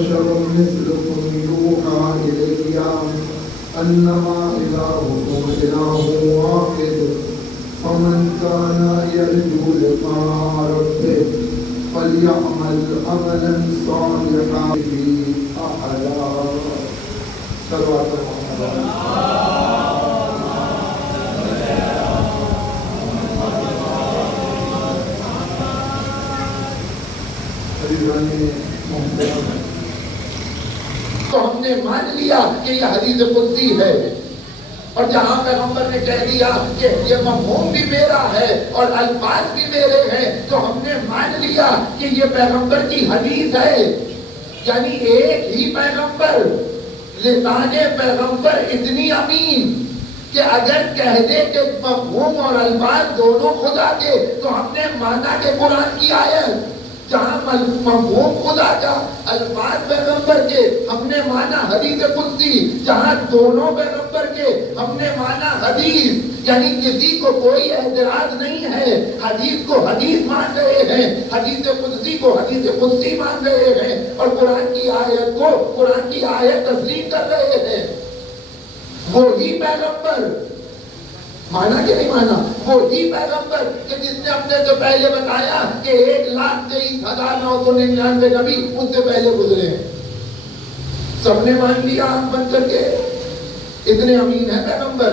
بشر مثلكم يوحى إلي أنما إلهكم إله واحد فمن كان يرجو لقاء ربه فليعمل عملا صالحا به أحدا. صلوات محمد. تو ہم نے مان لیا کہ یہ حدیث قدسی ہے، اور جہاں پیغمبر نے کہہ دیا کہ یہ مفہوم بھی میرا ہے اور الفاظ بھی میرے ہیں، تو ہم نے مان لیا کہ یہ پیغمبر کی حدیث ہے. یعنی ایک ہی پیغمبر، لسان پیغمبر اتنی امین کہ اگر کہہ دے کہ مفہوم اور الفاظ دونوں خدا کے، تو ہم نے مانا کہ قرآن کی آیت جہاں مفہوم خدا کا، الفاظ پیغمبر کے، ہم نے مانا حدیث قدسی، جہاں دونوں پیغمبر کے، ہم نے مانا حدیث. یعنی کسی کو کوئی اعتراض نہیں ہے، حدیث کو حدیث مان رہے ہیں، حدیث قدسی کو حدیث قدسی مان رہے ہیں، اور قرآن کی آیت کو قرآن کی آیت تسلیم کر رہے ہیں. وہی پیغمبر، مانا کہ نہیں مانا، وہی پیغمبر کہ جس نے اپنے سے پہلے بتایا کہ 1,23,999 نبی ان سے پہلے گزرے ہیں. سب نے مان لیا آنکھ بند کر کے، اتنے امین ہے پیغمبر.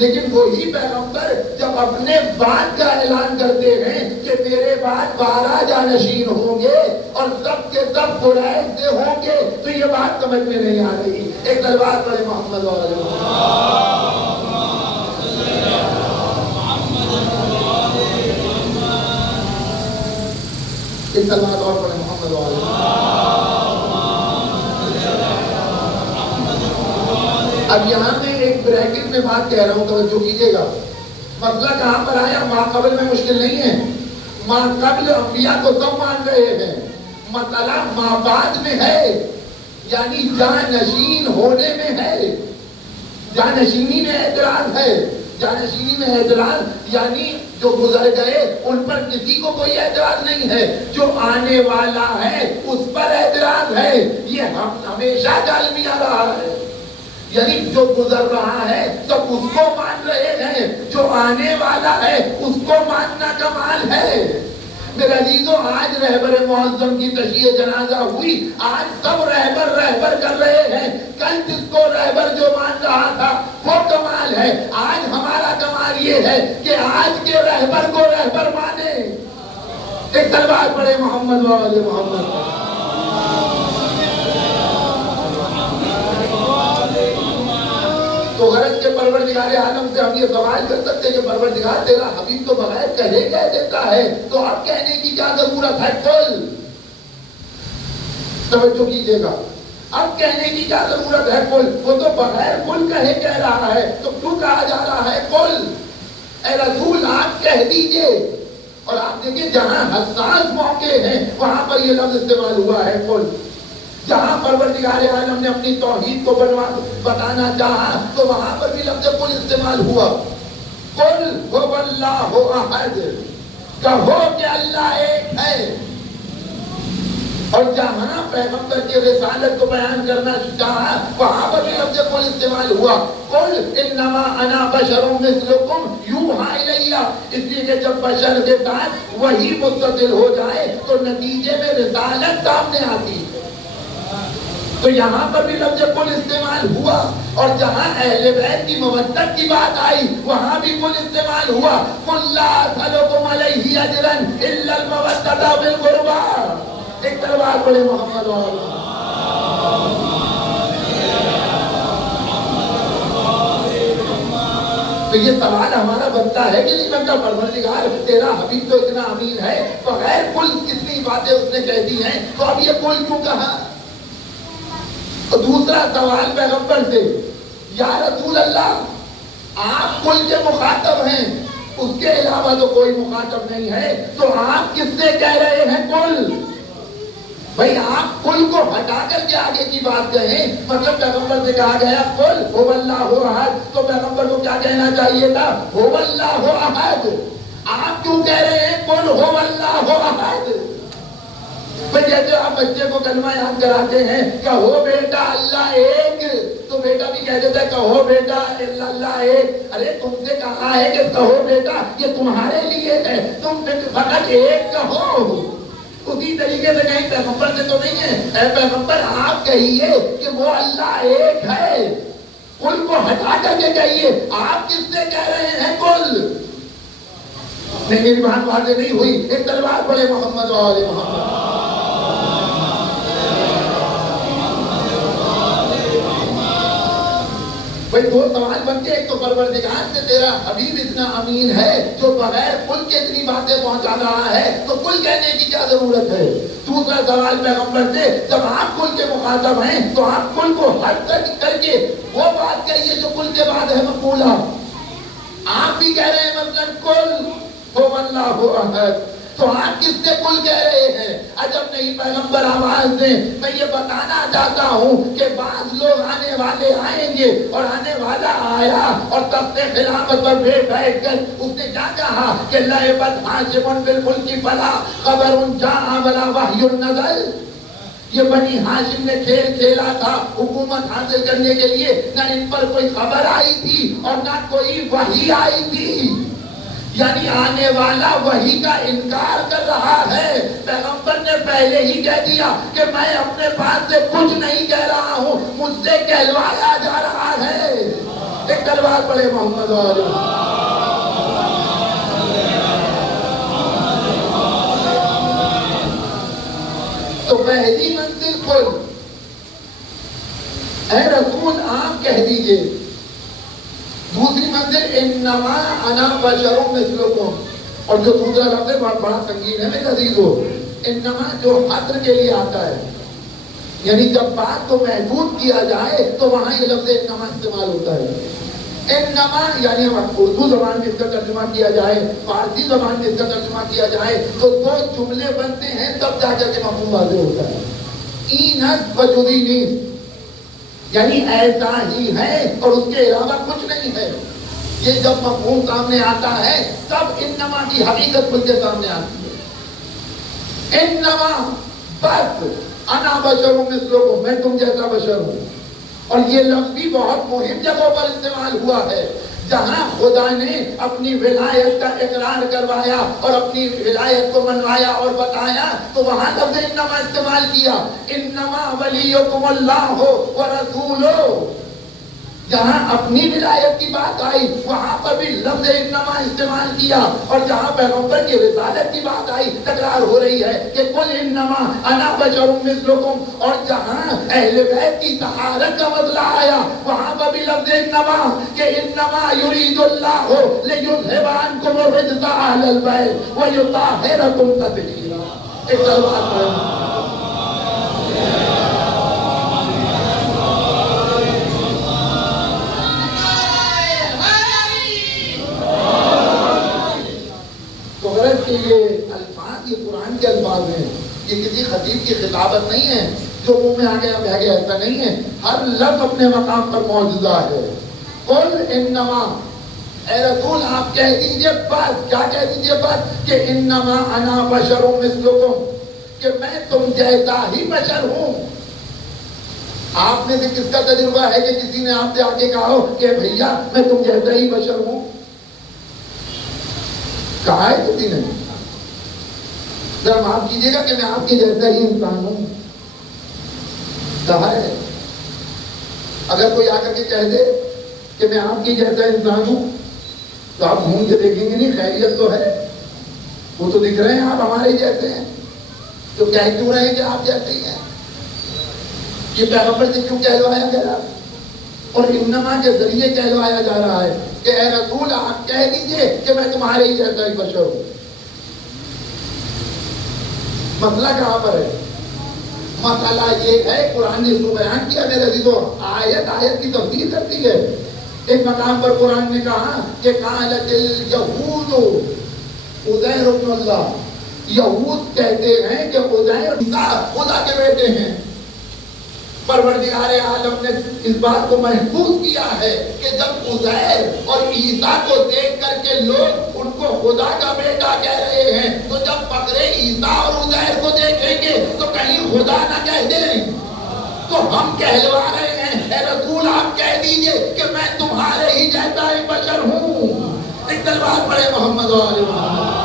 لیکن وہی پیغمبر جب اپنے بعد کا اعلان کرتے ہیں کہ میرے بعد 12 جانشین ہوں گے اور سب کے سب قریش سے ہوں گے، تو یہ بات سمجھ میں نہیں آ رہی. ایک دربار پڑھے محمد اور ایک دربار اور پڑھے محمد اور اب یہاں میں ایک بریکٹ میں بات کہہ رہا ہوں، توجہ کیجیے گا. مسئلہ کہاں پر آیا؟ ما قبل میں مشکل نہیں ہے. ما قبل انبیاء کو سب مان رہے ہیں، مسئلہ ما بعد میں ہے، یعنی جانشین ہونے میں ہے. جانشینی میں اعتراض ہے. جانشینی میں اعتراض یعنی جو گزر گئے ان پر کسی کو کوئی اعتراض نہیں ہے، جو آنے والا ہے اس پر اعتراض ہے. یہ ہم ہمیشہ جالمی آ رہا ہے. یعنی جو گزر رہا ہے سب اس کو مان رہے ہیں، جو آنے والا ہے اس کو ماننا کمال ہے. میرے عزیزوں، آج رہبر معظم کی تشییع جنازہ ہوئی، آج سب رہبر کر رہے ہیں. کل جس کو رہبر جو مان رہا تھا وہ کمال ہے. آج ہمارا کمال یہ ہے کہ آج کے رہبر کو رہبر مانے. ایک تلوار پڑے محمد و آل محمد. تو غرض کے پروردگار عالم سے ہم یہ سوال کر سکتے ہیں کہ پروردگار تیرا حبیب تو بغیر کہے کہہ دیتا ہے، تو اب کہنے کی کیا ضرورت ہے؟ قل. توجہ کیجیے گا، اب کہنے کی کیا ضرورت ہے؟ قل. وہ تو بغیر قل کہے کہہ رہا ہے، تو کیوں کہا جا رہا ہے قل؟ اے رسول آپ کہہ دیجئے. اور آپ دیکھیں جہاں حساس موقع ہیں وہاں پر یہ لفظ استعمال ہوا ہے قل. جہاں پروردگار عالم نے اپنی توحید کو بتانا چاہا تو وہاں پر بھی لفظ قل استعمال ہوا. قل هو اللہ احد، کہو کہ اللہ ایک ہے. اور جہاں پیغمبر کی رسالت کو بیان کرنا چاہا وہاں پر بھی لفظ قل استعمال ہوا. قل انما انا بشر مثلکم یوحی الی. اس لیے کہ جب بشر کے ساتھ وہی متصل ہو جائے تو نتیجے میں رسالت سامنے آتی ہے. تو یہاں پر بھی لفظ قل استعمال ہوا، اور جہاں اہل بیت کی مودت کی بات آئی وہاں بھی قل استعمال ہوا. قل لا اسألکم علیہ اجرا الا المودۃ فی القربى. ایک تلوار پڑے محمد اور تو یہ سوال ہمارا بنتا ہے کہ نہیں بنتا؟ پروردگار تیرا حبیب تو اتنا امین ہے، بغیر قل کتنی باتیں اس نے کہہ دی ہیں، تو اب یہ قل کیوں کہا؟ اور دوسرا سوال پیغمبر سے، یا رسول اللہ آپ قل کے مخاطب ہیں، اس کے علاوہ تو کوئی مخاطب نہیں ہے، تو آپ کس سے کہہ رہے ہیں قل؟ بھئی آپ قل کو ہٹا کر کے آگے کی بات کہیں. مطلب پیغمبر سے کہا گیا قل هو اللہ احد، تو پیغمبر کو کیا کہنا چاہیے تھا؟ هو اللہ احد. آپ کیوں کہہ رہے ہیں قل هو اللہ احد؟ بھئی جیسے آپ بچے کو کلمہ یاد کراتے ہیں کہو بیٹا اللہ ایک، تو بیٹا بھی کہہ دیتا ہے کہو بیٹا اللہ ایک. ارے تم سے کہا ہے کہ کہو بیٹا یہ تمہارے لیے ہے، تم فقط ایک کہو. اسی طریقے سے کہیں پیغمبر سے تو نہیں ہے اے پیغمبر آپ کہیے کہ وہ اللہ ایک ہے، کل کو ہٹا کر کے کہیے. آپ کس سے کہہ رہے ہیں کل؟ نہیں میری بات واضح نہیں ہوئی. ایک تلوار پڑے محمد و آل محمد. بھئی دو سوال بنتے، ایک تو پروردگار سے تیرا حبیب اتنا امین ہے جو بغیر کل کے اتنی باتیں پہنچا رہا ہے تو کل کہنے کی کیا ضرورت ہے؟ دوسرا سوال پیغمبر سے، جب آپ کل کے مخاطب ہیں تو آپ کل کو حد کر کے وہ بات کہیے جو کل کے بعد ہے مقبولہ. آپ بھی کہہ رہے ہیں مثلا کل هو اللہ احد، تو آپ کس سے کل کہہ رہے ہیں؟ عجب نہیں پیغمبر آواز دیں. میں یہ بتانا چاہتا ہوں کہ بعض لوگ آنے والے آئیں گے اور آنے والا آیا اور تخت خلافت پر بیٹھ کر اس نے کیا کہا کہ لعبت ہاشم بالملک فلا خبر جاء ولا وحی نزل. یہ بنی ہاشم نے کھیل کھیلا تھا حکومت حاصل کرنے کے لیے، نہ ان پر کوئی خبر آئی تھی اور نہ کوئی وحی آئی تھی. یعنی آنے والا وحی کا انکار کر رہا ہے. پیغمبر نے پہلے ہی کہہ دیا کہ میں اپنے پاس سے کچھ نہیں کہہ رہا ہوں، مجھ سے کہلوایا جا رہا ہے. ایک تلوار پڑے محمد اور تو پہلی منزل کل، اے رسول آپ کہہ دیجئے. دوسری منزل انما انا بشر مثلکم، اور جو دوسرا لفظ ہے بڑا سنگین ہے میرے عزیزو. انما جو حصر کے لیے آتا ہے، یعنی جب بات کو محدود کیا جائے تو وہاں یہ لفظ انما استعمال ہوتا ہے. انما یعنی اردو زبان میں اس کا ترجمہ کیا جائے، فارسی زبان میں اس کا ترجمہ کیا جائے تو دو جملے بنتے ہیں تب جا کر کے مفہوم واضح ہوتا ہے. اینس وجودی نیس، یعنی ایسا ہی ہے اور اس کے علاوہ کچھ نہیں ہے. یہ جب مفہوم سامنے آتا ہے تب انما کی حقیقت کھل کے سامنے آتی ہے. انما بس انا بشر مثلکم، میں تم جیسا بشر ہوں. اور یہ لفظ بھی بہت مہم جگہوں پر استعمال ہوا ہے. جہاں خدا نے اپنی ولایت کا اقرار کروایا اور اپنی ولایت کو منوایا اور بتایا تو وہاں لفظ انما استعمال کیا. انما ولیکم اللہ ورسولہ. جہاں اپنی ولایت کی بات آئی وہاں پر بھی لفظ انما استعمال کیا، اور جہاں پیغمبر کی رسالت کی بات آئی تکرار ہو رہی ہے کہ قل انما انا بشر مثلکم. اور جہاں اہل بیت کی طہارت کا مسئلہ آیا وہاں پر بھی لفظ انما کہ انما یرید اللہ لیذھب عنکم الرجس اہل البیت ویطہرکم تطہیرا. ایک تلوار پر کہ یہ الفاظ یہ قرآن کے الفاظ ہیں، یہ کسی خطیب کی خطابت نہیں ہے جو منہ میں آ گیا بہ گیا، ایسا نہیں ہے. ہر لفظ اپنے مقام پر معجزہ ہے. قل انما، اے رسول آپ کہہ دیجئے بس، کیا کہہ دیجئے بس کہ انما انا بشر مثلکم، کہ میں تم جیسا ہی بشر ہوں. آپ میں سے کس کا تجربہ ہے کہ کسی نے آپ سے آ کے کہا ہو کہ بھیا میں تم جیسا ہی بشر ہوں؟ کہا ہے کسی نے؟ ذرا معاف کیجیے گا کہ میں آپ کے جیسا ہی انسان ہوں، کہا ہے؟ اگر کوئی آ کر کے کہہ دے کہ میں آپ کی جیسا انسان ہوں تو آپ گھوم کے دیکھیں گے نہیں خیریت تو ہے، وہ تو دکھ رہے ہیں آپ ہمارے جیسے ہیں، تو کہہ کیوں رہے ہیں کہ آپ جیسے ہی ہیں؟ یہ پیغمبر سے کیوں کہلوایا گیا اور انما کے ذریعے کہلوایا جا رہا ہے کہ اے رسول آپ کہہ دیجئے کہ میں تمہارے ہی جیسا ہی بشر ہوں. مسئلہ کہاں پر ہے؟ مسئلہ یہ ہے قرآن نے اس کو بیان کیا میرے عزیزو، آیت آیت کی تفسیر کرتی ہے. ایک مقام پر قرآن نے کہا کہ قالت الیہود عزیر ابن اللہ، یہود کہتے ہیں کہ عزیر خدا کے بیٹے ہیں. پروردگار عالم نے اس بات کو محفوظ کیا ہے کہ جب عزیر اور عیسیٰ کو دیکھ کر کے لوگ ان کو خدا کا بیٹا کہہ رہے ہیں، تو جب بقرے عیسیٰ اور عزیر کو دیکھیں گے تو کہیں خدا نہ کہہ دیں، تو ہم کہلوا رہے ہیں اے رسول آپ کہہ دیجئے کہ میں تمہارے ہی جیسا ایک بشر ہوں۔ ایک تلوار پڑے محمد و آل محمد۔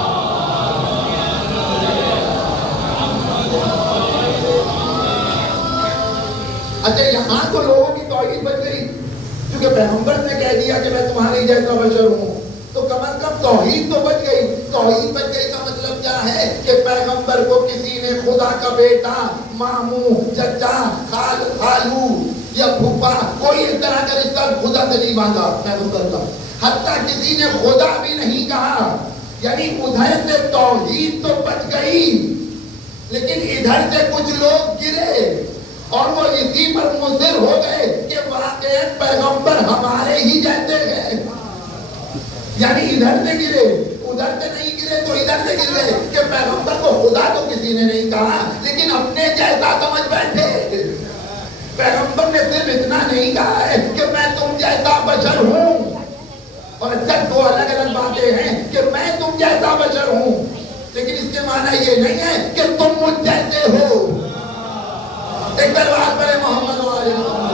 اچھا یہاں تو لوگوں کی توحید بچ گئی، کیونکہ پیغمبر نے کہہ دیا کہ میں تمہارے جیسا بشر ہوں، تو کم از کم توحید تو بچ گئی۔ توحید بچ گئی کا مطلب کیا ہے کہ پیغمبر کو کسی نے خدا کا بیٹا، ماموں، چچا، خالو یا پھوپھا کوئی اس طرح کا رشتہ خدا سے نہیں باندھا پیغمبر کا، حتیٰ کسی نے خدا بھی نہیں کہا۔ یعنی ادھر سے توحید تو بچ گئی، لیکن ادھر سے کچھ لوگ گرے اور وہ اسی پر مصر ہو گئے کہ واقعی پیغمبر ہمارے ہی جیسے ہیں۔ یعنی ادھر سے گرے، ادھر سے نہیں گرے تو ادھر سے گرے کہ پیغمبر کو خدا تو کسی نے نہیں کہا لیکن اپنے جیسا سمجھ بیٹھے۔ پیغمبر نے صرف اتنا نہیں کہا ہے کہ میں تم جیسا بشر ہوں، اور جب دو الگ الگ باتیں ہیں کہ میں تم جیسا بشر ہوں، لیکن اس کے معنی یہ نہیں ہے کہ تم مجھ جیسے ہو۔ ایک دربار پڑے محمد و آل محمد۔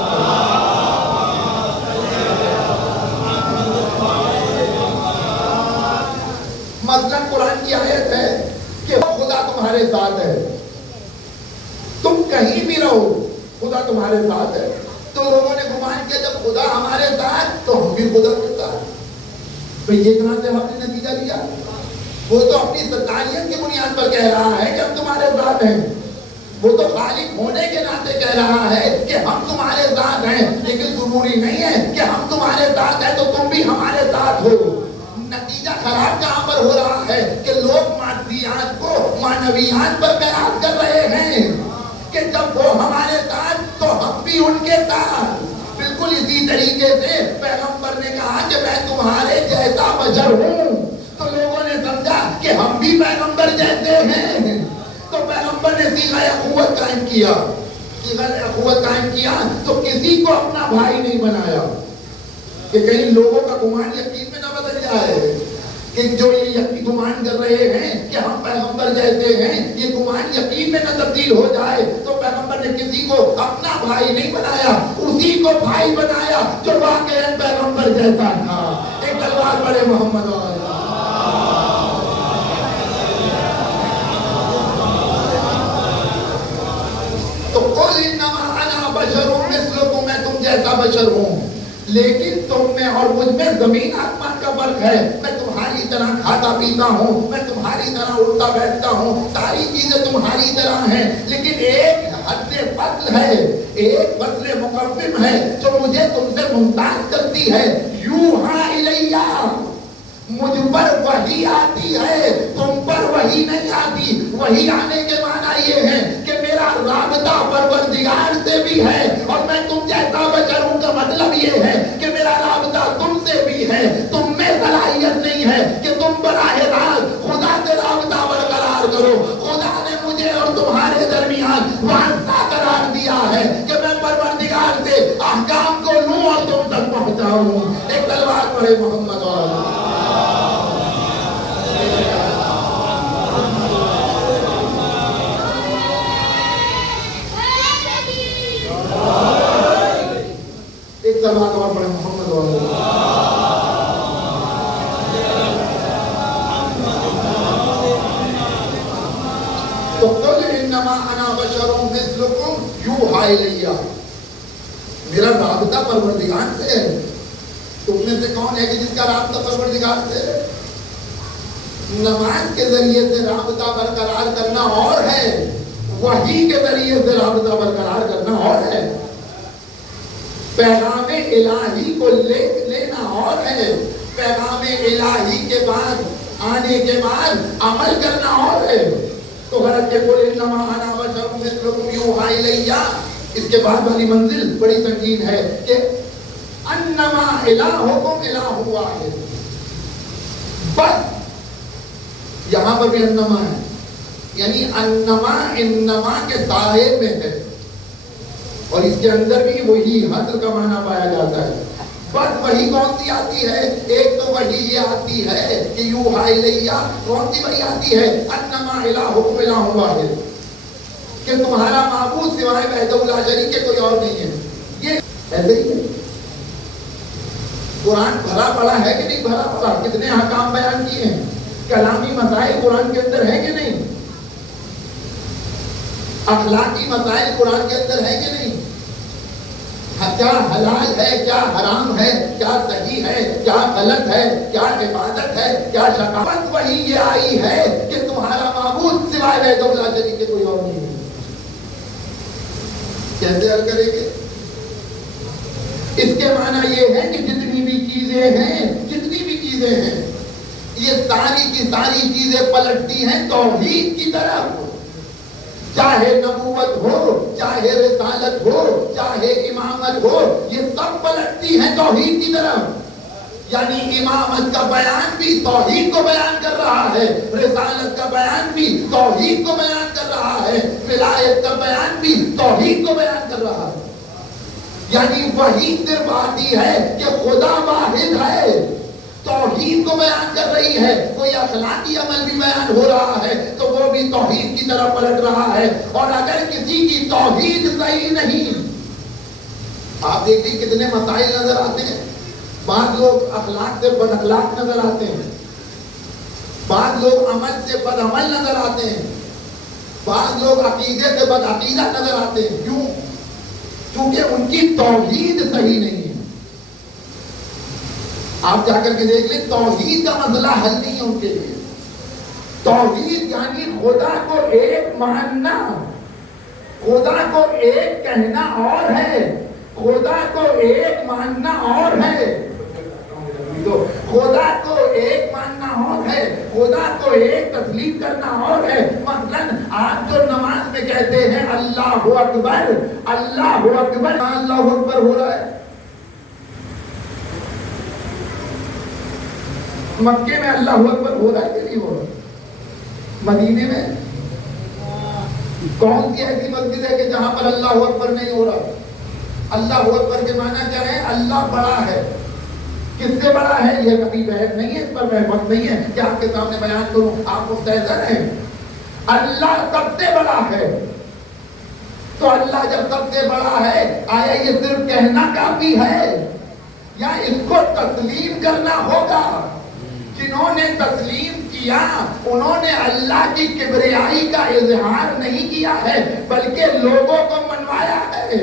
مثلا قرآن کی آیت ہے کہ خدا تمہارے ساتھ ہے، تم کہیں بھی رہو خدا تمہارے ساتھ ہے۔ تو لوگوں نے گمان کیا جب خدا ہمارے ساتھ تو ہم بھی خدا کے ساتھ۔ بھئی یہ کہاں سے ہم نے نتیجہ لیا؟ وہ تو اپنی ستائیت کی بنیاد پر کہہ رہا ہے کہ ہم تمہارے ساتھ ہیں، وہ تو خالق ہونے کے ناطے کہہ رہا ہے کہ ہم تمہارے ساتھ ہیں، لیکن ضروری نہیں ہے کہ ہم تمہارے ساتھ ہیں تو تم بھی ہمارے ساتھ ہو۔ نتیجہ خراب کہاں پر ہو رہا ہے کہ لوگ مادیات کو معنویات پر قیاس کر رہے ہیں کہ جب وہ ہمارے ساتھ تو ہم بھی ان کے ساتھ۔ بالکل اسی طریقے سے پیغمبر نے کہا کہ میں تمہارے جیسا بشر ہوں، تو لوگوں نے سمجھا کہ ہم بھی پیغمبر جیسے ہیں، تو پیغمبر نے صیغہ اخوت قائم کیا۔ صیغہ اخوت قائم کیا تو کسی کو اپنا بھائی نہیں بنایا کہ کہیں لوگوں کا گمان یقین میں نہ بدل جائے کہ جو یہ گمان کر رہے ہیں کہ ہم پیغمبر جیسے ہیں، یہ گمان یقین میں نہ تبدیل ہو جائے۔ تو پیغمبر نے کسی کو اپنا بھائی نہیں بنایا، اسی کو بھائی بنایا جو واقعی پیغمبر جیسا تھا۔ ایک تلوار پڑے محمد و آل۔ تو قل انما انا بشر مثلکم، میں تم جیسا بشر ہوں، لیکن تم میں اور مجھ میں زمین آسمان کا فرق ہے۔ میں تمہاری طرح کھاتا پیتا ہوں، میں تمہاری طرح اٹھتا بیٹھتا ہوں، ساری چیزیں تمہاری طرح ہیں، لیکن ایک حد فصل ہے، ایک فصل مقوم ہے جو مجھے تم سے ممتاز کرتی ہے۔ یوحا الیہ، مجھ پر وحی آتی ہے، تم پر وحی نہیں آتی۔ وحی آنے کے معنی یہ ہے کہ میرا رابطہ پروردگار سے بھی ہے، اور میں تم جیسا بشر ہوں کا مطلب یہ ہے کہ میرا رابطہ تم سے بھی ہے۔ تم میں صلاحیت نہیں ہے کہ تم براہ راست خدا سے رابطہ برقرار کرو۔ خدا نے مجھے اور تمہارے درمیان واسطہ قرار دیا ہے کہ میں پروردگار سے احکام کو لوں اور تم تک پہنچاؤں۔ ایک تلوار پڑے محمد و آل۔ ایک تلوار اور پڑے محمد و آل۔ تو قل انما انا بشر مثلکم یوحا الیہ، میرا رابطہ پروردگار سے ہے۔ تم میں سے کون ہے کہ جس کا رابطہ پروردگار سے ہے؟ نماز کے ذریعے سے رابطہ برقرار کرنا اور ہے، وحی کے ذریعے سے رابطہ برقرار کرنا اور ہے، پیغام الہی کو لینا اور ہے، پیغام الہی کے بعد آنے کے بعد عمل کرنا اور ہے۔ تو غرض کے قل انما انا بشر مثلکم یوحا الیہ، اس کے بعد والی منزل بڑی سنگین ہے کہ انما الہکم الہ واحد، بس یہاں پر بھی انما ہے، یعنی انما کے سائے میں ہے، اور اس کے اندر بھی وہی حسر کا معنی پایا جاتا ہے. بس وہی کون سی آتی ہے؟ ایک تو وہی یہ آتی ہے کہ یوحا الیہ. کون سی وہی آتی ہے؟ انما الہکم الہ واحد، کہ تمہارا معبود سوائے وحدہ لا شریک کے کوئی اور نہیں ہے. یہ ایسے ہی ہے. قرآن بھرا پڑا ہے کہ نہیں بھرا پڑا؟ کتنے احکام بیان کیے ہیں، کلامی مسائل قرآن کے اندر ہے کہ نہیں، اخلاقی مسائل قرآن کے اندر ہے کہ نہیں، کیا حلال ہے، کیا حرام ہے، کیا صحیح ہے، کیا غلط ہے، کیا عبادت ہے، کیا شقاوت. وہی یہ آئی ہے کہ تمہارا معبود سوائے وحدہ لا شریک کے کوئی اور نہیں ہے. کیسے حل کریں گے؟ اس کے معنی یہ ہے کہ جتنی بھی چیزیں ہیں یہ ساری کی ساری چیزیں پلٹتی ہیں توحید کی طرف. چاہے نبوت ہو، چاہے رسالت ہو، چاہے امامت ہو، یہ سب پلٹتی ہیں توحید کی طرف. یعنی امامت کا بیان بھی توحید کو بیان کر رہا ہے، رسالت کا بیان بھی توحید کو بیان کر رہا ہے، ولایت کا بیان بھی توحید کو بیان کر رہا ہے. یعنی وہی صرف آتی ہے کہ خدا واحد ہے، توحید کو بیان کر رہی ہے. کوئی اخلاقی عمل بھی بیان ہو رہا ہے تو وہ بھی توحید کی طرف پلٹ رہا ہے. اور اگر کسی کی توحید صحیح نہیں، آپ دیکھیے کتنے مسائل نظر آتے ہیں. بعض لوگ اخلاق سے بد اخلاق نظر آتے ہیں، بعض لوگ عمل سے بد عمل نظر آتے ہیں، بعض لوگ عقیدے سے بد عقیدہ نظر آتے ہیں. کیوں؟ کیونکہ ان کی توحید صحیح نہیں ہے. آپ جا کر کے دیکھ لیں، توحید کا مسئلہ حل نہیں ہے ان کے لیے. توحید یعنی خدا کو ایک ماننا، خدا کو ایک کہنا اور ہے، خدا کو ایک ماننا اور ہے. تو خدا کو ایک ماننا اور ہے، خدا کو ایک تسلیم کرنا اور ہے. مثلاً آپ جو نماز میں کہتے ہیں اللہ اکبر، اللہ اکبر، اللہ اکبر ہو رہا ہے. مکے میں اللہ اکبر ہو رہا ہے کہ نہیں ہو رہا؟ مدینے میں کون سی ایسی مسجد ہے کہ جہاں پر اللہ اکبر نہیں ہو رہا؟ اللہ اکبر کے معنی کیا ہے؟ اللہ بڑا ہے. کس سے بڑا ہے؟ یہ کبھی بحث نہیں ہے، اس پر میں وقت نہیں ہے کہ آپ کے سامنے بیان کروں. آپ مستحضر ہیں. اللہ سب سے بڑا ہے. تو اللہ جب سب سے بڑا ہے، آیا یہ صرف کہنا کافی ہے یا اس کو تسلیم کرنا ہوگا؟ جنہوں نے تسلیم کیا انہوں نے اللہ کی کبریائی کا اظہار نہیں کیا ہے بلکہ لوگوں کو منوایا ہے.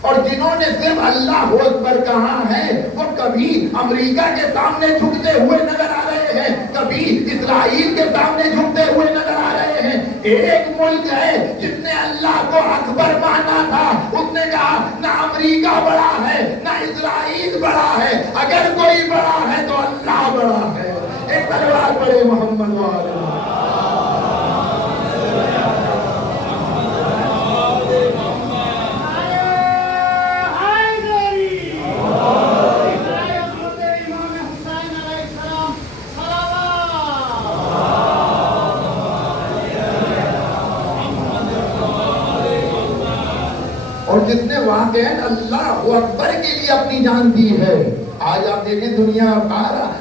اور جنہوں نے صرف اللہ اکبر کہا ہے وہ کبھی امریکہ کے سامنے جھکتے ہوئے نظر آ رہے ہیں، کبھی اسرائیل کے سامنے جھکتے ہوئے نظر آ رہے ہیں. ایک ملک ہے جس نے اللہ کو اکبر مانا تھا، اس نے کہا نہ امریکہ بڑا ہے نہ اسرائیل بڑا ہے، اگر کوئی بڑا ہے تو اللہ بڑا ہے. ایک تلوار پڑے محمد والے. اور جس نے واقعاً اللہ اکبر کے لیے اپنی جان دی ہے. آج آپ دیکھیں دنیا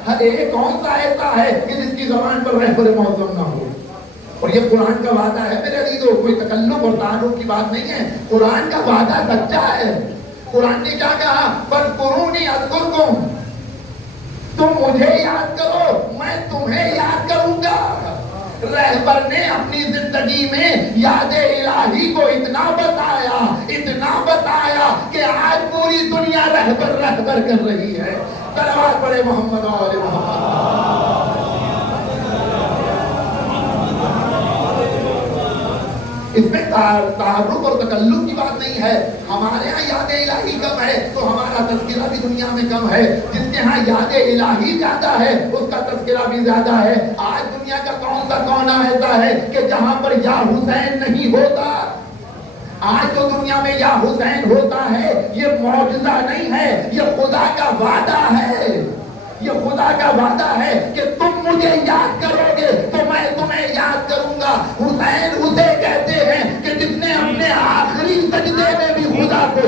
ہر ایک کون سا ایسا ہے کہ جس کی زبان پر رہبر معظم نہ ہو. اور یہ قرآن کا وعدہ ہے میرے عزیزو، کوئی تکلف اور تعارف کی بات نہیں ہے. قرآن کا وعدہ سچا ہے. قرآن نے کیا کہا؟ فاذکرونی اذکرکم، تم مجھے یاد کرو میں تمہیں یاد کروں گا. رہبر نے اپنی زندگی میں یاد الہی کو اتنا بتایا کہ آج پوری دنیا رہبر کر رہی ہے. صلوات پڑھے محمد اور محمد. اس میں تعارف اور تکلف کی بات نہیں ہے. ہمارے ہاں یاد الہی کم ہے تو ہمارا تذکرہ بھی دنیا میں کم ہے. جس کے ہاں یاد الہی زیادہ ہے اس کا تذکرہ بھی زیادہ ہے. آج دنیا کا کون سا کونا ایسا ہے کہ جہاں پر یا حسین نہیں ہوتا؟ آج تو دنیا میں یا حسین ہوتا ہے یہ معجزہ نہیں ہے، یہ خدا کا وعدہ ہے. یہ خدا کا وعدہ ہے کہ تم مجھے یاد کرو گے تو میں تمہیں یاد کروں گا. حسین اسے کہتے ہیں کہ جس نے اپنے آخری سجدے میں بھی خدا کو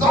100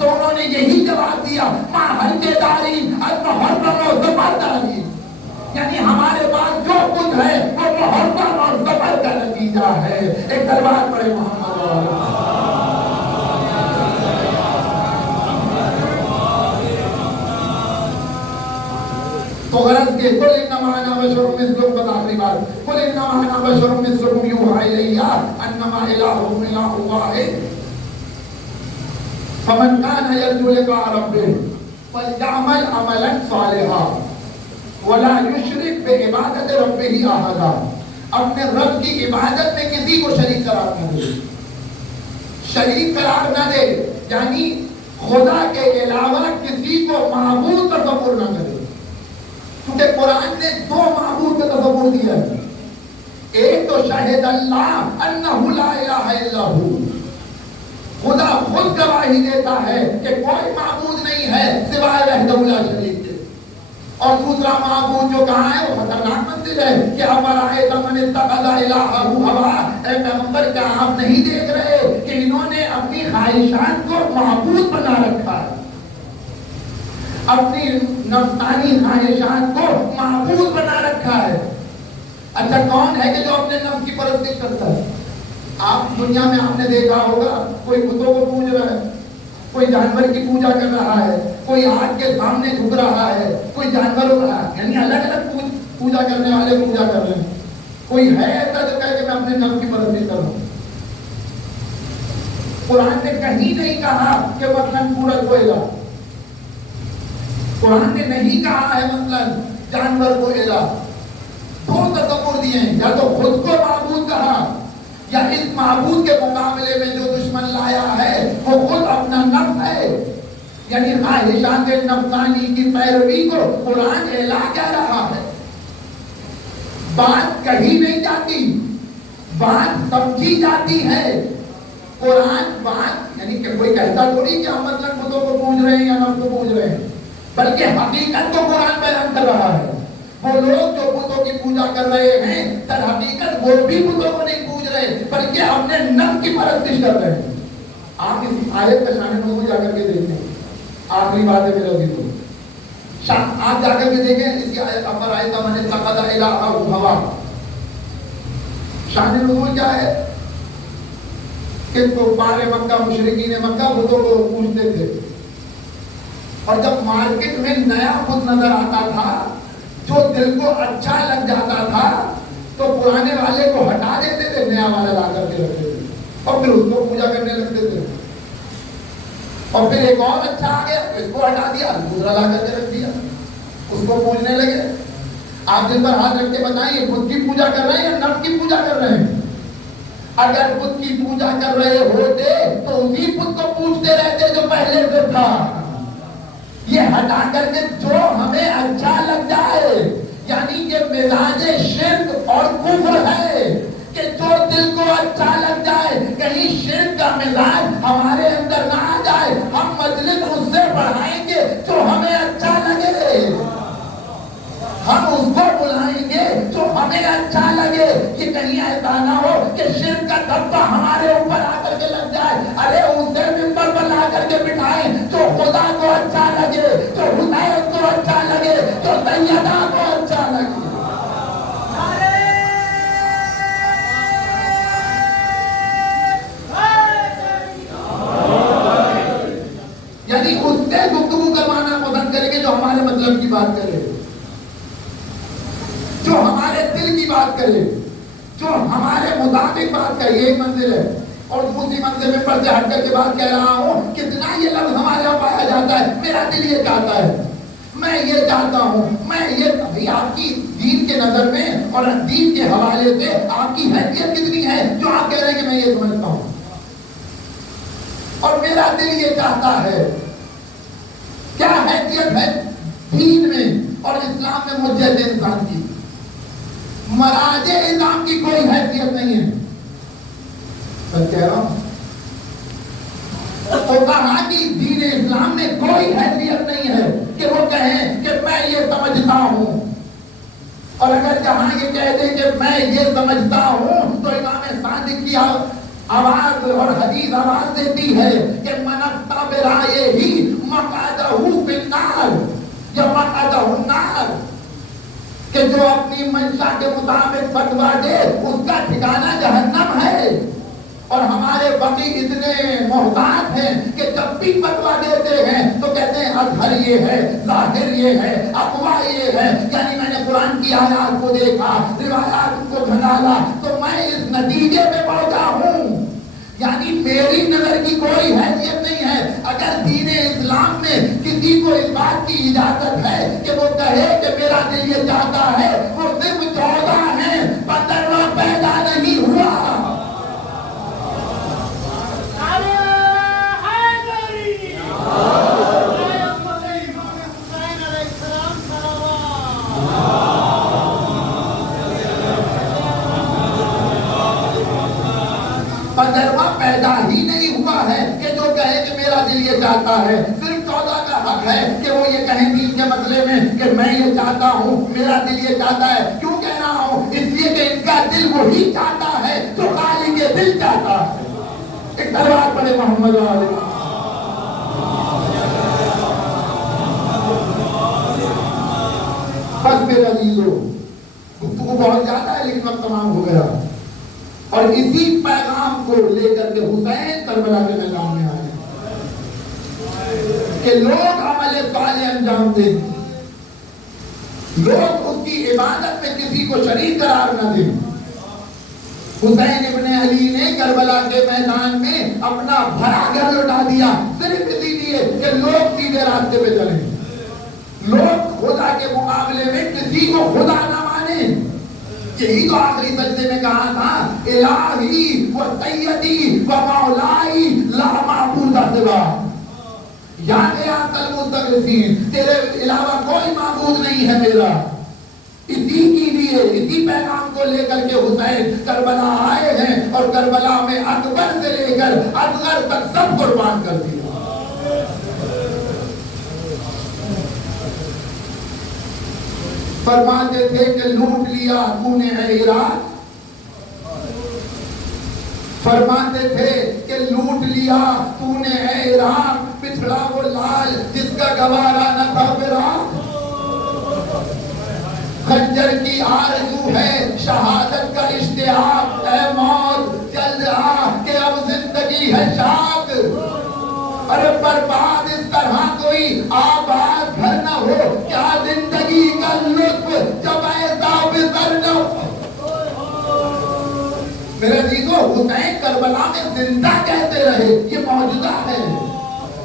تو انہوں نے یہی جواب دیا ماں حلقے داری المحرم و ظفر داری، یعنی ہمارے پاس جو کچھ ہے وہ محرم اور ظفر کا نتیجہ ہے۔ ایک دربار پڑے محمد تو غرض کے قل انما انا بشر مثلکم، بتا آخری بات، قل انما انا بشر مثلکم یوحی الی انما الہکم الہ واحد فمن کان یرجو لقاء ربہ فلیعمل عملا صالحا ولا یشرک بعبادۃ ربہ احدا، اپنے رب کی عبادت میں کسی کو شریک قرار نہ دے، شریک قرار نہ دے، یعنی خدا کے علاوہ کسی کو معبود تصور نہ کرے، کیونکہ قرآن نے دو معبود کا تصور دیا ہے، ایک تو شاہد اللہ انہ لا الہ الا ہو، خدا خود گواہی دیتا ہے کہ کوئی معبود نہیں ہے سوائے وحدہ لا شریک کے، اور دوسرا معبود جو کہاں ہے وہ خطرناک منزل ہے کہ افرأیت من اتخذ الہہ ہواہ، اے پیغمبر کیا آپ نہیں دیکھ رہے کہ انہوں نے اپنی خواہشات کو معبود بنا رکھا ہے، اپنی نفسانی خواہشات کو معبود بنا رکھا ہے۔ اچھا کون ہے کہ جو اپنے نفس کی پرستش کرتا ہے؟ آپ دنیا میں آپ نے دیکھا ہوگا کوئی بتوں کو پوج رہا ہے، کوئی جانور کی پوجا کر رہا ہے، کوئی آگ کے سامنے جھک رہا ہے، کوئی جانور ہو رہا ہے، یعنی الگ الگ پوجا کرنے والے پوجا کر رہے ہیں۔ کوئی ہے ایسا جو کہے کہ میں اپنے نفس کی پرستش کر رہا ہوں؟ قرآن نے کہیں نہیں کہا کہ مثلاً سورج کو الہ، قرآن نے نہیں کہا ہے مثلاً جانور کو الہ، دو تصور دیے ہیں، یا تو خود کو معبود کہا یا اس معبود کے مقابلے میں جو دشمن لایا ہے وہ خود اپنا نفس ہے، یعنی خواہشات نفسانی کی پیروی کو قرآن الہ کہہ رہا ہے۔ بات کہی نہیں جاتی، بات سمجھی جاتی ہے۔ قرآن بات یعنی کہ کوئی کہتا تھوڑی کہ ہم مطلب بتوں کو پوج رہے ہیں یا نفس کو پوج رہے ہیں، بلکہ حقیقت کو قرآن بیان کر رہا ہے۔ وہ لوگ جو بتوں کی پوجا کر رہے ہیں در حقیقت وہ بھی بتوں کو نہیں پوج رہے بلکہ اپنے نفس کی پرستش کر رہے ہیں۔ آپ اس آیت کا شان نزول جا کر کے دیکھیں، آخری بات ہے میرا بھی تو آپ جا کر کے دیکھیں اس کی آیت افرأیت من اتخذ الہہ ہواہ، شان نزول کیا ہے کہ کفار مکہ مشرکین مکہ بتوں کو پوجتے تھے، اور جب مارکیٹ میں نیا بت نظر آتا تھا جو دل کو اچھا لگ جاتا تھا تو پرانے والے کو ہٹا دیتے تھے، نیا والا لا کر کے رکھتے تھے اور پھر اس کو پوجا کرنے لگتے تھے، اور پھر ایک اور اچھا آ گیا اس کو ہٹا دیا، دوسرا لا کر کے رکھ دیا، اس کو پوجنے لگے۔ آپ دن بھر ہاتھ رکھ کے بتائیے بت کی پوجا کر رہے ہیں یا نفس کی پوجا کر رہے ہیں؟ اگر بت کی پوجا کر رہے ہوتے تو اسی بت کو پوجتے رہتے جو پہلے سے تھا۔ یہ ہٹا کر کے جو ہمیں اچھا لگ جائے، یعنی یہ مزاج شرک اور کفر ہے کہ جو دل کو اچھا لگ جائے، کہیں شرک کا مزاج ہمارے اندر نہ آ جائے، ہم مجلس اس سے بڑھائیں گے جو ہمیں اچھا لگے، ہم اس کو بلائیں گے جو ہمیں اچھا لگے۔ یہ کہیں ایسا نہ ہو کہ شرک کا دھبا ہمارے اوپر آ کر کے لگ جائے، ارے اسے ممبر پر لا کر کے بٹھائیں جو خدا کو اچھا لگے، جو حسین کو اچھا لگے، جو سیدہ کو اچھا لگے۔ یعنی اس سے گفتگو کروانا پسند کریں گے جو ہمارے مطلب کی بات کرے، جو ہمارے دل کی بات کرے، جو ہمارے مطابق بات کرے۔ ایک منزل ہے، اور دوسری منزل میں پر سے ہٹ کر کے بات کہہ رہا ہوں، کتنا یہ لفظ ہمارے یہاں پایا جاتا ہے، میرا دل یہ چاہتا ہے، میں یہ چاہتا ہوں، میں یہ ابھی آپ کی دین کے نظر میں اور دین کے حوالے سے آپ کی حیثیت کتنی ہے جو آپ کہہ رہے ہیں کہ میں یہ سمجھتا ہوں، اور میرا دل یہ چاہتا ہے۔ کیا حیثیت ہے دین میں اور اسلام میں مجھ جیسے انسان کی؟ مراجع اسلام کی کوئی حیثیت نہیں ہے، میں کہہ رہا ہوں، اور کہا کہ دین اسلام میں کوئی حیثیت نہیں ہے کہ وہ کہیں کہ میں یہ سمجھتا ہوں، اور اگر جہاں یہ کہہ دیں کہ میں یہ سمجھتا ہوں تو امام صادق کی آواز اور حدیث آواز دیتی ہے کہ منفتا برائے ہی مقعدہ فی النار یا مقعدہ النار، کہ جو اپنی منشا کے مطابق فتویٰ دے اس کا ٹھکانہ جہنم ہے۔ اور ہمارے فقیہ اتنے محتاط ہیں کہ جب بھی فتویٰ دیتے ہیں تو کہتے ہیں اظہر یہ ہے، ظاہر یہ ہے، اقوا یہ ہے، یعنی میں نے قرآن کی آیات کو دیکھا، روایات کو کھنگالا تو میں اس نتیجے پہ پہنچا ہوں۔ یعنی میری نظر کی کوئی حیثیت نہیں ہے۔ اگر دین اسلام میں کسی کو اس بات کی اجازت ہے کہ وہ کہے کہ میرا دل یہ چاہتا ہے، وہ صرف 14 ہیں، 15واں پیدا نہیں ہوا۔ پیدا ہی نہیں ہوا ہے کہ جو کہے کہ میرا دل یہ چاہتا ہے۔ صرف 14 کا حق ہے کہ وہ یہ کہیں دین کے مسئلے میں کہ میں یہ چاہتا ہوں، میرا دل یہ چاہتا ہے۔ کیوں کہہ رہا ہوں؟ اس لیے کہ ان کا دل وہی چاہتا ہے جو خالق کے دل چاہتا ہے۔ ایک تلوار پڑے محمد علیہ۔ بس میرے عزیزو، گفتگو بہت زیادہ ہے لیکن وقت تمام ہو گیا، اور اسی پیغام کو لے کر کے حسین کربلا کے میدان میں آئے کہ لوگ عمل صالح انجام دیں، لوگ اس کی عبادت میں کسی کو شریک قرار نہ دیں۔ حسین ابن علی نے کربلا کے میدان میں اپنا بھرا گھر لوٹا دیا، صرف اسی لیے کہ لوگ سیدھے راستے پہ چلیں، لوگ خدا کے مقابلے میں کسی کو خدا نہ مانیں۔ یہی تو آخری سجدے میں کہا تھا، الہی و سیدی و مولائی لا معبود سوا، یا غیاث المستغیثین، تیرے علاوہ کوئی معبود نہیں ہے میرا۔ اسی کے لیے، اسی پیغام کو لے کر کے حسین کربلا آئے ہیں، اور کربلا میں اکبر سے لے کر اصغر تک سب قربان کر دیا۔ فرماتے تھے کہ لوٹ لیا تو نے ہے عراق، فرماتے تھے کہ لوٹ لیا تو نے ہے عراق، پچھڑا وہ لال جس کا گوارا نہ تھا فراق، خنجر کی آرزو ہے شہادت کا اشتیاق، اے موت جلد آ کہ اب زندگی ہے شاق، ارے برباد اس طرح کوئی آباد گھر نہ ہو، کیا زندگی کا لطف جب ایسا بسر نہ ہو۔ میرے عزیزو، حسین کربلا میں زندہ کہتے رہے، یہ معجزہ ہے۔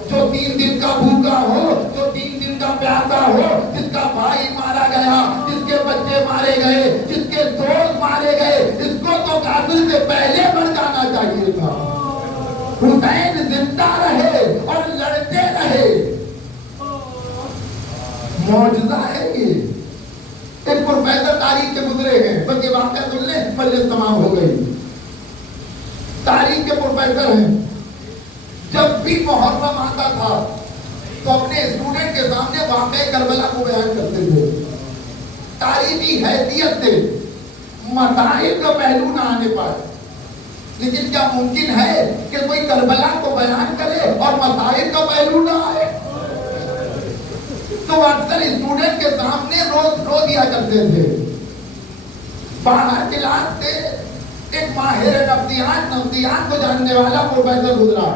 جو 3 دن کا بھوکا ہو، جو 3 دن کا پیاسا ہو، جس کا بھائی مارا گیا، جس کے بچے مارے گئے، جس کے دوست مارے گئے، اس کو تو قاتل سے پہلے مر جانا چاہیے تھا۔ حسین زندہ رہے اور لڑتے رہے، معجزہ ہے یہ۔ ایک پروفیسر تاریخ کے گزرے ہیں، بس یہ واقعہ سن لیں، مجلس تمام ہو گئی۔ تاریخ کے پروفیسر ہیں، جب بھی محرم آتا تھا تو اپنے اسٹوڈنٹ کے سامنے واقعہ کربلا کو بیان کرتے تھے، تاریخی حیثیت سے، مصائب کا پہلو نہ آنے پائے۔ لیکن کیا ممکن ہے کہ کوئی کربلا کو بیان کرے اور مصائب کا پہلو نہ آئے؟ تو اکثر اسٹوڈنٹ کے سامنے رو دیا کرتے تھے۔ باہر کلاس سے ایک ماہر نفسیات کو جاننے والا پروفیسر گزرا،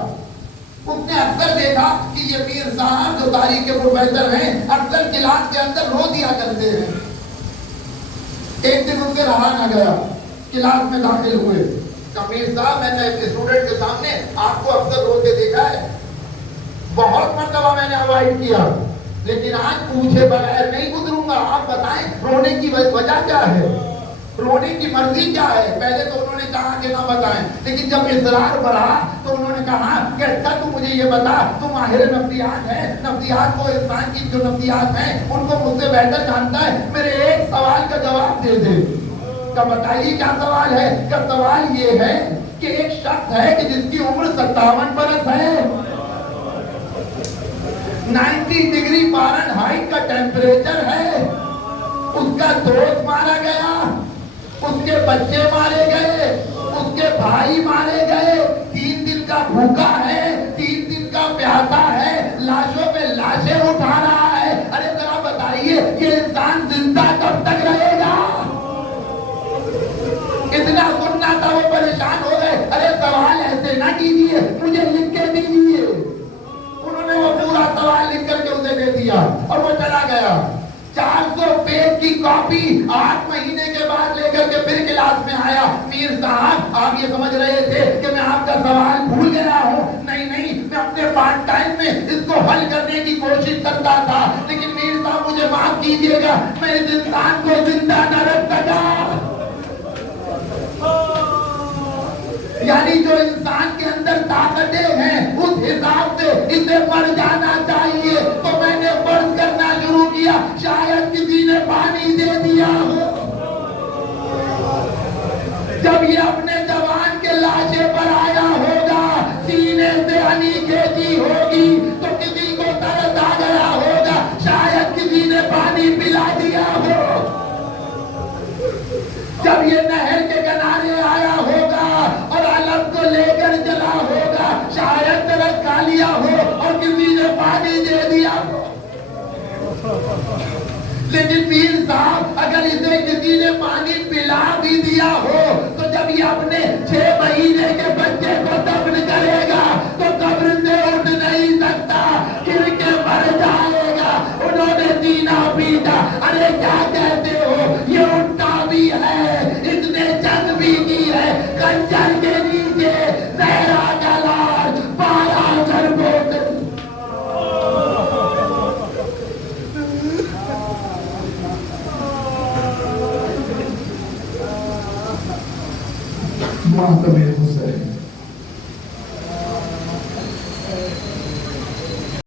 اس نے اکثر دیکھا کہ یہ پیر صاحب جو تاریخ کے پروفیسر ہیں اکثر کلاس کے اندر رو دیا کرتے ہیں۔ ایک دن ان سے رہا نہ گیا، کلاس میں داخل ہوئے، کبیر صاحب میں نے اسٹوڈنٹ کے سامنے آپ کو اکثر روتے دیکھا ہے، بہت مرتبہ میں نے اوائڈ کیا، لیکن آج پوچھے بغیر نہیں گزروں گا، آپ بتائیں رونے کی وجہ کیا ہے، رونے کی مرضی کیا ہے؟ پہلے تو انہوں نے کہا کہ نہ بتائیں، لیکن جب اصرار بڑھا تو انہوں نے کہا کہ اچھا تو مجھے یہ بتا، تو ماہر نفسیات ہے، نفسیات کو انسان کی جو نفسیات ہیں ان کو مجھ سے بہتر جانتا ہے، میرے ایک سوال کا جواب دے دے۔ کیا بتائیے کیا سوال ہے؟ کیا سوال یہ ہے کہ ایک شخص ہے کہ جس کی عمر 57 برس ہے، 90 ڈگری فارنہائٹ کا ٹیمپریچر ہے، اس کا دوست مارا گیا، اس کے بچے مارے گئے، اس کے بھائی مارے گئے، 3 دن کا بھوکا ہے، 3 دن کا پیاسا ہے، لاشوں پہ لاشیں اٹھا رہا ہے. ارے ذرا بتائیے یہ انسان زندہ کب تک رہے گا؟ اتنا سننا تھا وہ پریشان ہو گئے. ارے سوال ایسے نہ کیجیے، مجھے لکھ کے دیجیے. انہوں نے وہ پورا سوال لکھ کر کے اسے دے دیا اور وہ چلا گیا. 400 پیج کی کاپی 8 مہینے کے بعد لے کر کے پھر کلاس میں آیا. میر صاحب آپ یہ سمجھ رہے تھے کہ میں آپ کا سوال بھول گیا ہوں؟ نہیں نہیں، میں اپنے پارٹ ٹائم میں اس کو حل کرنے کی کوشش کرتا تھا، لیکن میر صاحب مجھے معاف کیجیے گا، میں اس انسان کو زندہ نہ رکھ سکا. یعنی جو انسان کے اندر طاقتیں ہیں اس حساب سے اسے مر جانا چاہیے. تو میں نے فرض کرنا شروع کیا شاید کسی نے پانی دے دیا ہو. جب یہ اپنے جوان کے لاشے پر آیا ہوگا، سینے سے انی کھینچی ہوگی تو کسی کو ترس آ گیا ہوگا، شاید کسی نے پانی پلا دیا ہو. جب یہ نہر کے کنارے آیا ہوگا اور علم کو لے کر چلا ہوگا، شاید ترس کھا لیا ہو اور کسی نے پانی دے دیا ہو. لیکن پیر صاحب اگر اسے کسی نے پانی پلا بھی دیا ہو تو جب یہ اپنے 6 مہینے کے بچے کو دفن کرے گا تو قبر سے اٹھ نہیں سکتا، گر کے مر جائے گا. انہوں نے سینہ پیٹا. ارے کیا کہتے ہو، یہ اٹھتا بھی ہے، اس نے جنگ بھی کی ہے، خنجر کے نیچے زہرا کا لاش 12 ضربوں سے. محترم